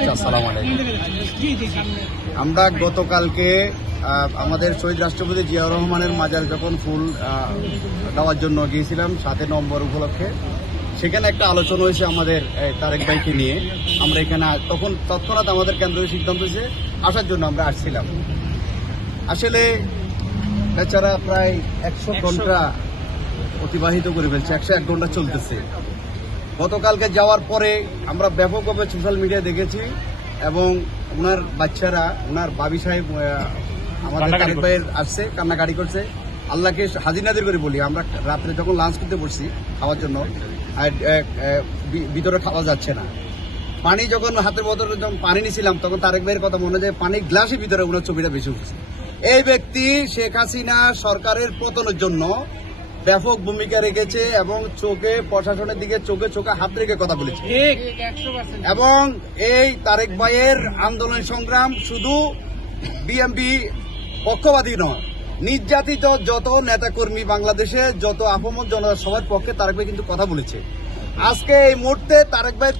আসসালামু আলাইকুম। আমরা গতকালকে আমাদের শহীদ রাষ্ট্রপতি জিয়াউর রহমানের মাজার যখন ফুল দেওয়ার জন্য গিয়েছিলাম 7 নভেম্বর উপলক্ষে, সেখানে একটা আলোচনা হয়েছে আমাদের তারেক ভাইকে নিয়ে। আমরা এখানে তখন তৎক্ষণাৎ আমাদের কেন্দ্রীয় সিদ্ধান্ত হয়েছে আসার জন্য আমরা আসছিলাম। আসলে বেচারা প্রায় 100 ঘন্টা অতিবাহিত করে ফেলছে, 101 ঘন্টা চলতেছে। গতকালকে যাওয়ার পরে আমরা ব্যাপকভাবে সোশ্যাল মিডিয়ায় দেখেছি এবং ওনার বাচ্চারা, ওনার বাবি সাহেব আমাদের তারেক ভাইয়ের আসছে, কান্নাকাটি করছে। আল্লাহকে হাজির নাজির করে বলি, আমরা রাত্রে যখন লাঞ্চ করতে বসছি খাওয়ার জন্য, ভিতরে খাওয়া যাচ্ছে না। পানি যখন হাতের বোতলে যখন পানি নিয়েছিলাম তখন তারেক ভাইয়ের কথা মনে যায় পানির গ্লাসের ভিতরে ওনার ছবিটা বেশি উঠছে। এই ব্যক্তি শেখ হাসিনা সরকারের পতনের জন্য ব্যাপক ভূমিকা রেখেছে এবং চোখে প্রশাসনের দিকে চোখে হাত রেখে কথা বলেছে। এবং এই তারেক ভাইয়ের আন্দোলন সংগ্রাম শুধু বিএনপি পক্ষপাতী নয়, নির্যাতিত যত নেতাকর্মী বাংলাদেশে, যত আপামর জনতা সবার পক্ষে তারেক ভাই কিন্তু কথা বলেছে। আজকে এই মুহূর্তে তারেক ভাই